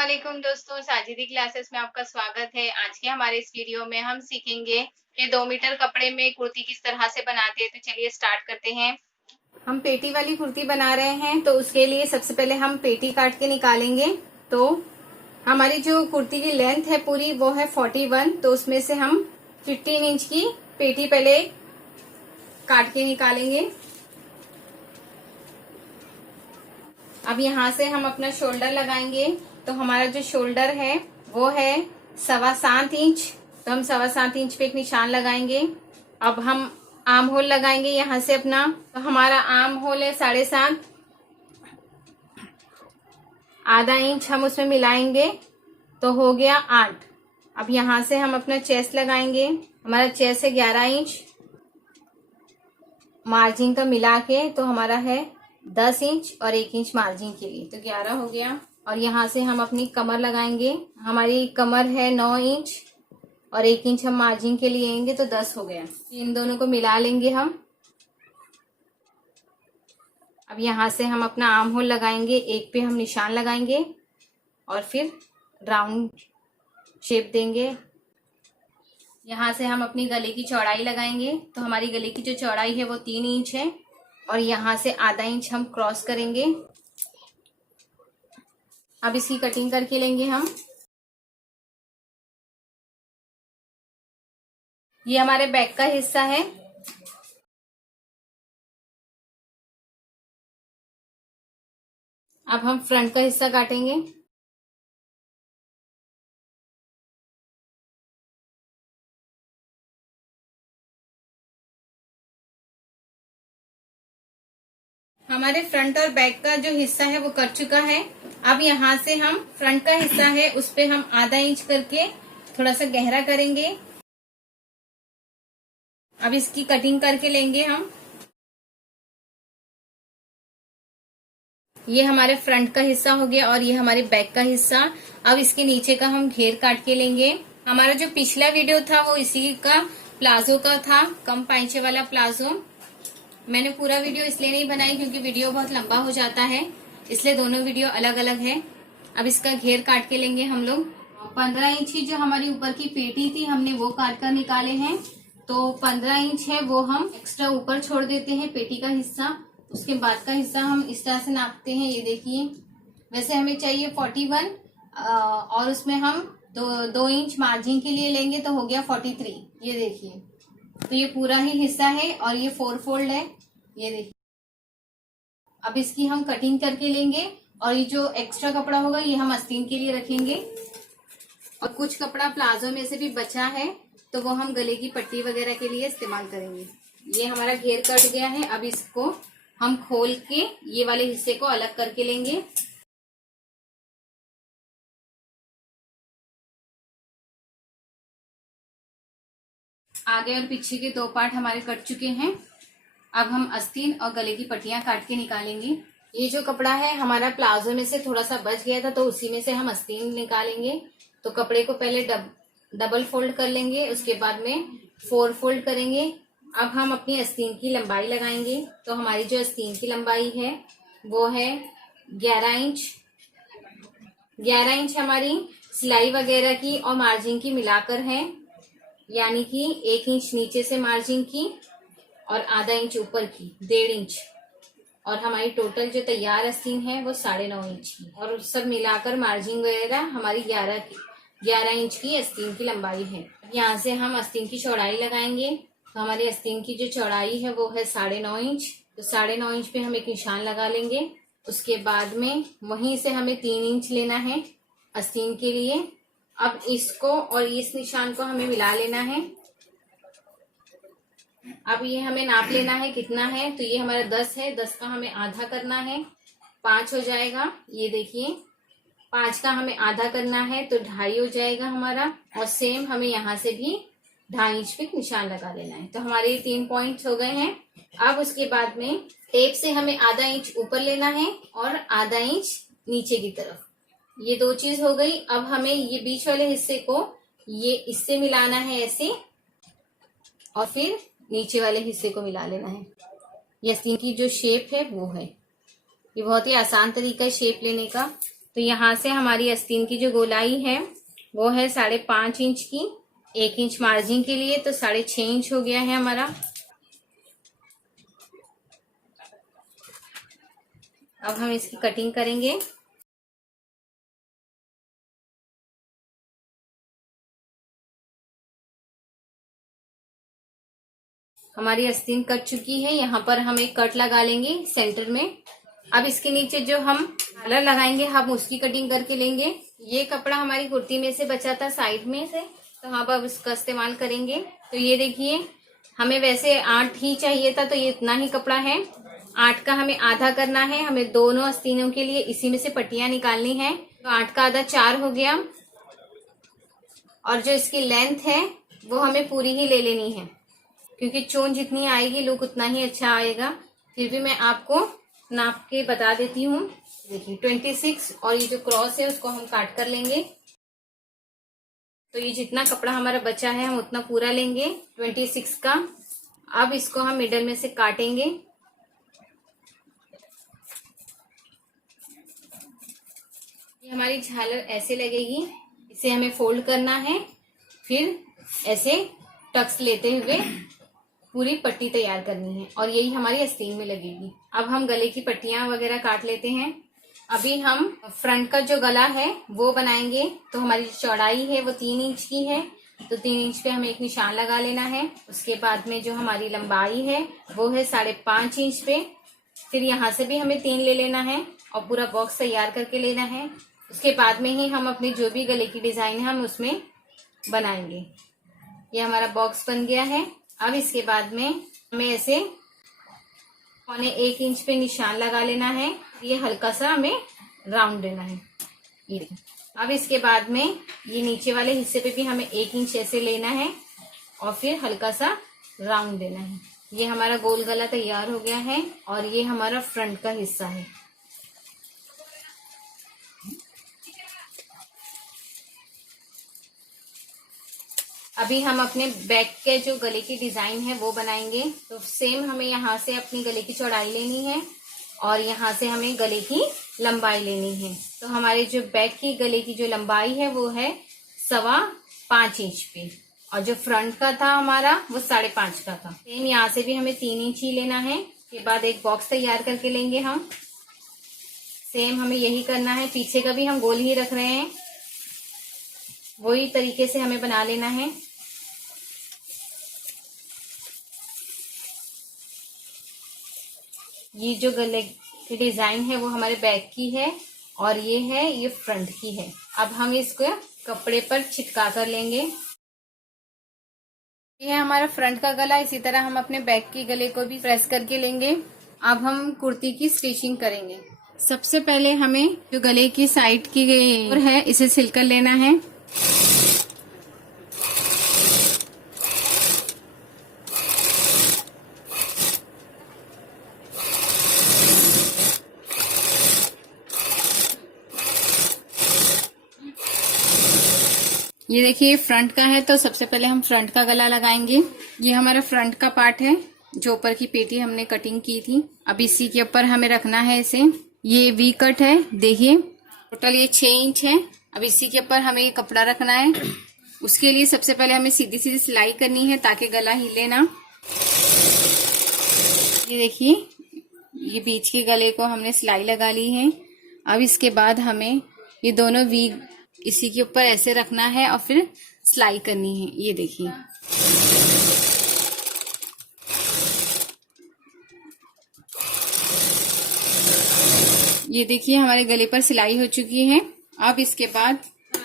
वालेकुम दोस्तों, साजिदी क्लासेस में आपका स्वागत है। आज के हमारे इस वीडियो में हम सीखेंगे कि 2 मीटर कपड़े में कुर्ती किस तरह से बनाते हैं। तो चलिए स्टार्ट करते हैं। हम पेटी वाली कुर्ती बना रहे हैं, तो उसके लिए सबसे पहले हम पेटी काट के निकालेंगे। तो हमारी जो कुर्ती की लेंथ है पूरी वो है 41, तो उसमें से हम 15 इंच की पेटी पहले काट के निकालेंगे। अब यहाँ से हम अपना शोल्डर लगाएंगे। तो हमारा जो शोल्डर है वो है 7.25 इंच, तो हम 7.25 इंच पे एक निशान लगाएंगे। अब हम आर्म होल लगाएंगे यहाँ से अपना। तो हमारा आर्म होल है 7.5, आधा इंच हम उसमें मिलाएंगे तो हो गया 8। अब यहाँ से हम अपना चेस्ट लगाएंगे। हमारा चेस्ट है 11 इंच, मार्जिन का मिला के तो हमारा है 10 इंच और 1 इंच मार्जिन के लिए, तो 11 हो गया। और यहाँ से हम अपनी कमर लगाएंगे। हमारी कमर है 9 इंच और 1 इंच हम मार्जिन के लिए लेंगे तो 10 हो गया। इन दोनों को मिला लेंगे हम। अब यहाँ से हम अपना आर्म होल लगाएंगे, एक पे हम निशान लगाएंगे और फिर राउंड शेप देंगे। यहाँ से हम अपनी गले की चौड़ाई लगाएंगे। तो हमारी गले की जो चौड़ाई है वो 3 इंच है और यहाँ से आधा इंच हम क्रॉस करेंगे। अब इसकी कटिंग करके लेंगे हम। ये हमारे बैक का हिस्सा है। अब हम फ्रंट का हिस्सा काटेंगे। हमारे फ्रंट और बैक का जो हिस्सा है वो कट चुका है। अब यहाँ से हम फ्रंट का हिस्सा है उस पे हम आधा इंच करके थोड़ा सा गहरा करेंगे। अब इसकी कटिंग करके लेंगे हम। ये हमारे फ्रंट का हिस्सा हो गया और ये हमारे बैक का हिस्सा। अब इसके नीचे का हम घेर काट के लेंगे। हमारा जो पिछला वीडियो था वो इसी का प्लाजो का था, कम पाइंचे वाला प्लाजो। मैंने पूरा वीडियो इसलिए नहीं बनाई क्योंकि वीडियो बहुत लंबा हो जाता है, इसलिए दोनों वीडियो अलग अलग है। अब इसका घेर काट के लेंगे हम लोग। 15 इंच की जो हमारी ऊपर की पेटी थी हमने वो काट कर निकाले हैं। तो 15 इंच है वो हम एक्स्ट्रा ऊपर छोड़ देते हैं पेटी का हिस्सा। उसके बाद का हिस्सा हम इस तरह से नापते हैं। ये देखिए, वैसे हमें चाहिए 41 और उसमें हम 2 इंच मार्जिन के लिए लेंगे तो हो गया 43। ये देखिए, तो ये पूरा ही हिस्सा है और ये 4 फोल्ड है। ये देखिए, अब इसकी हम कटिंग करके लेंगे और ये जो एक्स्ट्रा कपड़ा होगा ये हम आस्तीन के लिए रखेंगे। और कुछ कपड़ा प्लाजो में से भी बचा है तो वो हम गले की पट्टी वगैरह के लिए इस्तेमाल करेंगे। ये हमारा घेर कट गया है। अब इसको हम खोल के ये वाले हिस्से को अलग करके लेंगे। आगे और पीछे के 2 पार्ट हमारे कट चुके हैं। अब हम आस्तीन और गले की पट्टियां काट के निकालेंगे। ये जो कपड़ा है हमारा प्लाजो में से थोड़ा सा बच गया था तो उसी में से हम आस्तीन निकालेंगे। तो कपड़े को पहले डबल फोल्ड कर लेंगे, उसके बाद में 4 फोल्ड करेंगे। अब हम अपनी आस्तीन की लंबाई लगाएंगे। तो हमारी जो आस्तीन की लंबाई है वो है 11 इंच। 11 इंच हमारी सिलाई वगैरह की और मार्जिन की मिलाकर है, यानी कि 1 इंच नीचे से मार्जिन की और आधा इंच ऊपर की 1.5 इंच। और हमारी टोटल जो तैयार आस्तीन है वो 9.5 इंच की, और सब मिलाकर मार्जिन वगैरह हमारी 11 इंच की आस्तीन की लंबाई है। यहाँ से हम आस्तीन की चौड़ाई लगाएंगे। तो हमारी आस्तीन की जो चौड़ाई है वो है 9.5 इंच। तो 9.5 इंच पे हम एक निशान लगा लेंगे। उसके बाद में वहीं से हमें 3 इंच लेना है आस्तीन के लिए। अब इसको और इस निशान को हमें मिला लेना है। अब ये हमें नाप लेना है कितना है। तो ये हमारा 10 है, 10 का हमें आधा करना है, 5 हो जाएगा। ये देखिए, 5 का हमें आधा करना है तो 2.5 हो जाएगा हमारा। और सेम हमें यहाँ से भी 2.5 इंच पे निशान लगा लेना है। तो हमारे 3 पॉइंट्स हो गए हैं। अब उसके बाद में टेप से हमें आधा इंच ऊपर लेना है और आधा इंच नीचे की तरफ। ये 2 चीज हो गई। अब हमें ये बीच वाले हिस्से को ये इससे मिलाना है ऐसे, और फिर नीचे वाले हिस्से को मिला लेना है। ये आस्तीन की जो शेप है वो है। ये बहुत ही आसान तरीका है शेप लेने का। तो तो यहाँ से हमारी आस्तीन की जो गोलाई है वो है 5.5 इंच की। 1 इंच मार्जिन के लिए, तो 6.5 इंच हो गया है हमारा। अब हम इसकी कटिंग करेंगे। हमारी आस्तीन कट चुकी है। यहाँ पर हम एक कट लगा लेंगे सेंटर में। अब इसके नीचे जो हम झालर लगाएंगे हम उसकी कटिंग करके लेंगे। ये कपड़ा हमारी कुर्ती में से बचा था साइड में से, तो हम अब इसका इस्तेमाल करेंगे। तो ये देखिए, हमें वैसे 8 ही चाहिए था, तो ये इतना ही कपड़ा है। 8 का हमें आधा करना है। हमें दोनों आस्तीनों के लिए इसी में से पट्टियां निकालनी है। तो 8 का आधा 4 हो गया, और जो इसकी लेंथ है वो हमें पूरी ही ले लेनी है, क्योंकि चोन जितनी आएगी लुक उतना ही अच्छा आएगा। फिर भी मैं आपको नाप के बता देती हूँ। देखिए 26, और ये जो क्रॉस है उसको हम काट कर लेंगे। तो ये जितना कपड़ा हमारा बचा है हम उतना पूरा लेंगे 26 का। अब इसको हम मिडल में से काटेंगे। ये हमारी झालर ऐसे लगेगी। इसे हमें फोल्ड करना है, फिर ऐसे टक्स लेते हुए पूरी पट्टी तैयार करनी है, और यही हमारी आस्तीन में लगेगी। अब हम गले की पट्टियां वगैरह काट लेते हैं। अभी हम फ्रंट का जो गला है वो बनाएंगे। तो हमारी चौड़ाई है वो 3 इंच की है, तो 3 इंच पे हमें एक निशान लगा लेना है। उसके बाद में जो हमारी लंबाई है वो है 5.5 इंच पे। फिर यहाँ से भी हमें 3 ले लेना है और पूरा बॉक्स तैयार करके लेना है। उसके बाद में ही हम अपनी जो भी गले की डिजाइन है हम उसमें बनाएंगे। ये हमारा बॉक्स बन गया है। अब इसके बाद में हमें ऐसे 1.25 इंच पे निशान लगा लेना है। ये हल्का सा हमें राउंड देना है। ये देखिए, अब इसके बाद में ये नीचे वाले हिस्से पे भी हमें 1 इंच ऐसे लेना है और फिर हल्का सा राउंड देना है। ये हमारा गोल गला तैयार हो गया है, और ये हमारा फ्रंट का हिस्सा है। अभी हम अपने बैक के जो गले की डिजाइन है वो बनाएंगे। तो सेम हमें यहाँ से अपनी गले की चौड़ाई लेनी है और यहाँ से हमें गले की लंबाई लेनी है। तो हमारे जो बैक की गले की जो लंबाई है वो है 5.25 इंच पे, और जो फ्रंट का था हमारा वो 5.5 का था। सेम यहाँ से भी हमें 3 इंच ही लेना है। उसके बाद एक बॉक्स तैयार करके लेंगे हम। सेम हमें यही करना है, पीछे का भी हम गोल ही रख रहे हैं, वही तरीके से हमें बना लेना है। ये जो गले की डिजाइन है वो हमारे बैक की है, और ये फ्रंट की है। अब हम इसको कपड़े पर चिपका कर लेंगे। ये है हमारा फ्रंट का गला। इसी तरह हम अपने बैक की गले को भी प्रेस करके लेंगे। अब हम कुर्ती की स्टिचिंग करेंगे। सबसे पहले हमें जो गले की साइड की ओर है इसे सिल कर लेना है। ये देखिए फ्रंट का है, तो सबसे पहले हम फ्रंट का गला लगाएंगे। ये हमारा फ्रंट का पार्ट है, जो ऊपर की पेटी हमने कटिंग की थी। अब इसी के ऊपर हमें रखना है इसे। ये वी कट है, देखिए टोटल ये 6 इंच है। अब इसी के ऊपर हमें ये कपड़ा रखना है। उसके लिए सबसे पहले हमें सीधी सीधी सिलाई करनी है ताकि गला हिले ना। ये देखिए, ये बीच के गले को हमने सिलाई लगा ली है। अब इसके बाद हमें ये दोनों वी इसी के ऊपर ऐसे रखना है और फिर सिलाई करनी है। ये देखिए, ये देखिए हमारे गले पर सिलाई हो चुकी है। अब इसके बाद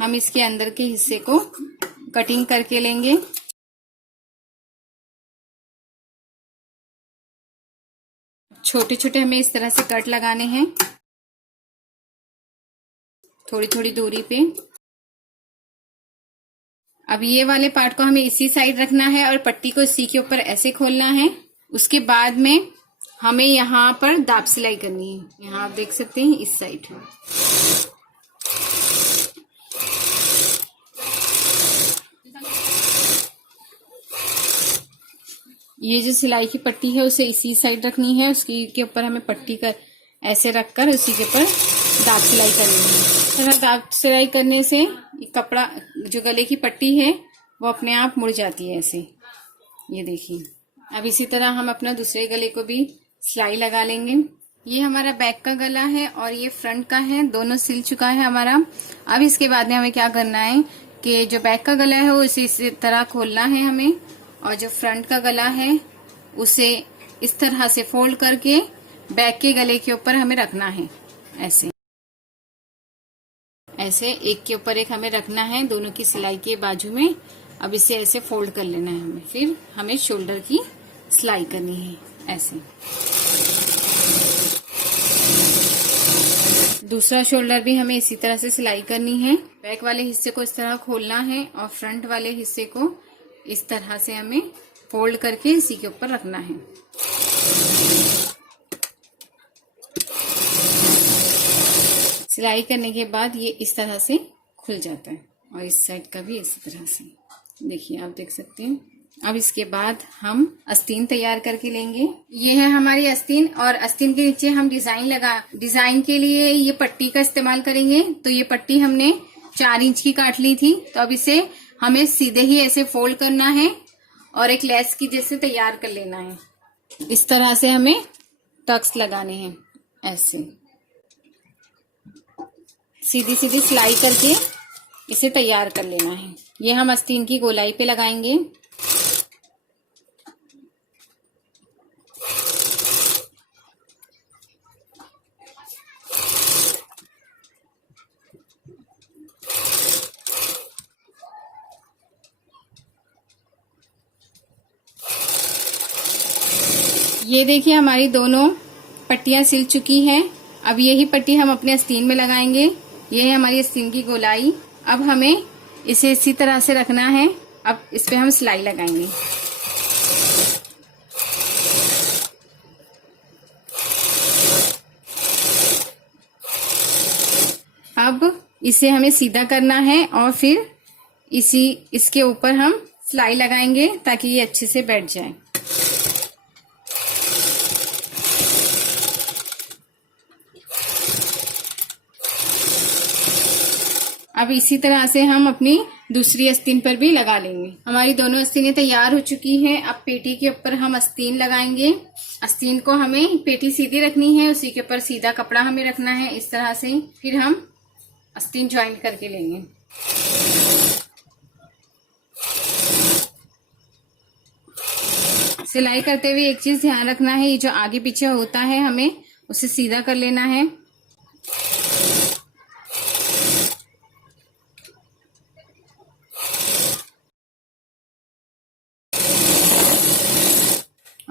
हम इसके अंदर के हिस्से को कटिंग करके लेंगे। छोटे छोटे हमें इस तरह से कट लगाने हैं, थोड़ी थोड़ी दूरी पे। अब ये वाले पार्ट को हमें इसी साइड रखना है और पट्टी को इसी के ऊपर ऐसे खोलना है। उसके बाद में हमें यहाँ पर दाब सिलाई करनी है। यहाँ आप देख सकते हैं इस साइड। ये जो सिलाई की पट्टी है उसे इसी साइड रखनी है। उसके ऊपर हमें पट्टी कर ऐसे रखकर उसी के ऊपर दाब सिलाई करनी है। तरह दाग सिलाई करने से कपड़ा जो गले की पट्टी है वो अपने आप मुड़ जाती है ऐसे। ये देखिए। अब इसी तरह हम अपना दूसरे गले को भी सिलाई लगा लेंगे। ये हमारा बैक का गला है और ये फ्रंट का है, दोनों सिल चुका है हमारा। अब इसके बाद में हमें क्या करना है कि जो बैक का गला है वो इसी तरह खोलना है हमें, और जो फ्रंट का गला है उसे इस तरह से फोल्ड करके बैक के गले के ऊपर हमें रखना है। ऐसे ऐसे एक के ऊपर एक हमें रखना है दोनों की सिलाई के बाजू में। अब इसे ऐसे फोल्ड कर लेना है हमें। फिर हमें शोल्डर की सिलाई करनी है ऐसे। दूसरा शोल्डर भी हमें इसी तरह से सिलाई करनी है। बैक वाले हिस्से को इस तरह खोलना है और फ्रंट वाले हिस्से को इस तरह से हमें फोल्ड करके इसी के ऊपर रखना है। सिलाई करने के बाद ये इस तरह से खुल जाता है और इस साइड का भी इसी तरह से। देखिए आप देख सकते हैं। अब इसके बाद हम आस्तीन तैयार करके लेंगे। ये है हमारी आस्तीन और आस्तीन के नीचे हम डिजाइन के लिए ये पट्टी का इस्तेमाल करेंगे। तो ये पट्टी हमने 4 इंच की काट ली थी। तो अब इसे हमें सीधे ही ऐसे फोल्ड करना है और एक लेस की जैसे तैयार कर लेना है। इस तरह से हमें टक्स लगाने हैं ऐसे। सीधी सीधी सिलाई करके इसे तैयार कर लेना है। ये हम आस्तीन की गोलाई पे लगाएंगे। ये देखिए हमारी दोनों पट्टियां सिल चुकी हैं। अब यही पट्टी हम अपने आस्तीन में लगाएंगे। ये है हमारी आस्तीन की गोलाई। अब हमें इसे इसी तरह से रखना है। अब इस पे हम सिलाई लगाएंगे। अब इसे हमें सीधा करना है और फिर इसके ऊपर हम सिलाई लगाएंगे ताकि ये अच्छे से बैठ जाए। अब इसी तरह से हम अपनी दूसरी आस्तीन पर भी लगा लेंगे। हमारी दोनों आस्तीनें तैयार हो चुकी हैं। अब पेटी के ऊपर हम आस्तीन लगाएंगे। आस्तीन को हमें पेटी सीधी रखनी है, उसी के ऊपर सीधा कपड़ा हमें रखना है इस तरह से। फिर हम आस्तीन ज्वाइन करके लेंगे। सिलाई करते हुए एक चीज ध्यान रखना है, ये जो आगे पीछे होता है हमें उसे सीधा कर लेना है।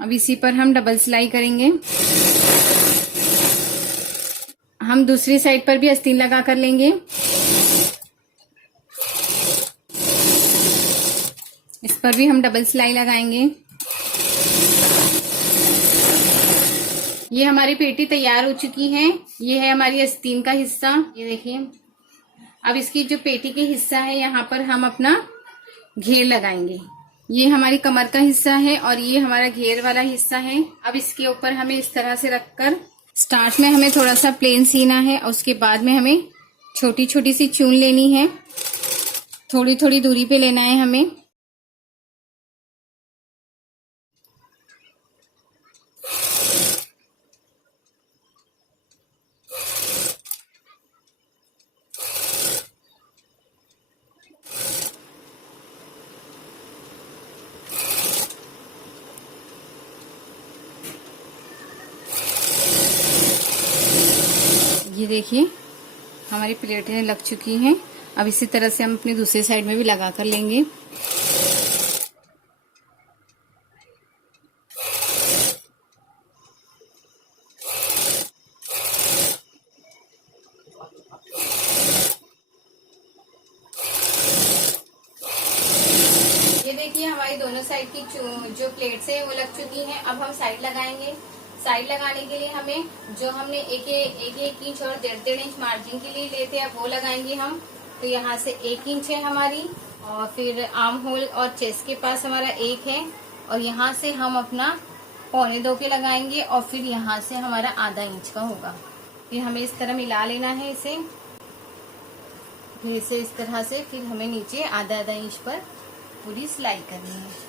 अब इसी पर हम डबल सिलाई करेंगे। हम दूसरी साइड पर भी आस्तीन लगा कर लेंगे। इस पर भी हम डबल सिलाई लगाएंगे। ये हमारी पेटी तैयार हो चुकी है। ये है हमारी आस्तीन का हिस्सा, ये देखिए। अब इसकी जो पेटी के हिस्सा है यहाँ पर हम अपना घेर लगाएंगे। ये हमारी कमर का हिस्सा है और ये हमारा घेर वाला हिस्सा है। अब इसके ऊपर हमें इस तरह से रखकर स्टार्ट में हमें थोड़ा सा प्लेन सीना है और उसके बाद में हमें छोटी छोटी सी चून लेनी है। थोड़ी थोड़ी दूरी पे लेना है हमें। ये देखिए हमारी प्लेटें लग चुकी हैं। अब इसी तरह से हम अपनी दूसरी साइड में भी लगा कर लेंगे। ये देखिए हमारी दोनों साइड की जो प्लेट्स है वो लग चुकी हैं। अब हम साइड लगाएंगे। साइड लगाने के लिए हमें जो हमने एक इंच और 1.5 इंच मार्जिन के लिए लेते हैं वो लगाएंगे हम। तो यहाँ से 1 इंच है हमारी, और फिर आर्म होल और चेस्ट के पास हमारा 1 है, और यहाँ से हम अपना 1.25 के लगाएंगे, और फिर यहाँ से हमारा ½ इंच का होगा। फिर हमें इस तरह मिला लेना है इसे। फिर इसे इस तरह से फिर हमें नीचे आधा आधा इंच पर पूरी सिलाई करनी है।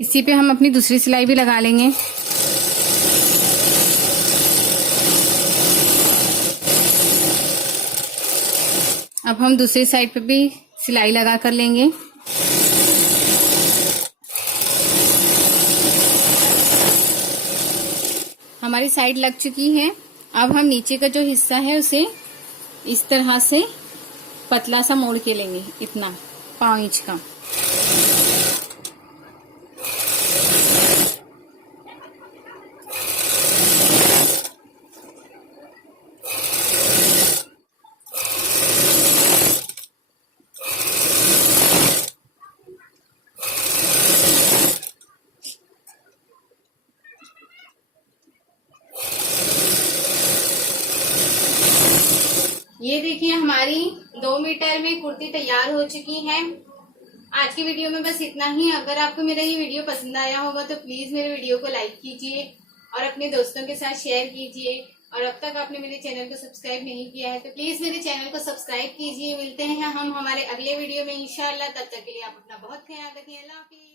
इसी पे हम अपनी दूसरी सिलाई भी लगा लेंगे। अब हम दूसरी साइड पे भी सिलाई लगा कर लेंगे। हमारी साइड लग चुकी है। अब हम नीचे का जो हिस्सा है उसे इस तरह से पतला सा मोड़ के लेंगे, इतना 5 इंच का। ये देखिए हमारी 2 मीटर में कुर्ती तैयार हो चुकी है। आज की वीडियो में बस इतना ही। अगर आपको मेरा ये वीडियो पसंद आया होगा तो प्लीज मेरे वीडियो को लाइक कीजिए और अपने दोस्तों के साथ शेयर कीजिए। और अब तक आपने मेरे चैनल को सब्सक्राइब नहीं किया है तो प्लीज मेरे चैनल को सब्सक्राइब कीजिए। मिलते हैं हम हमारे अगले वीडियो में इंशाल्लाह। तब तक के लिए आप अपना बहुत ख्याल रखिए। अल्लाह हाफिज।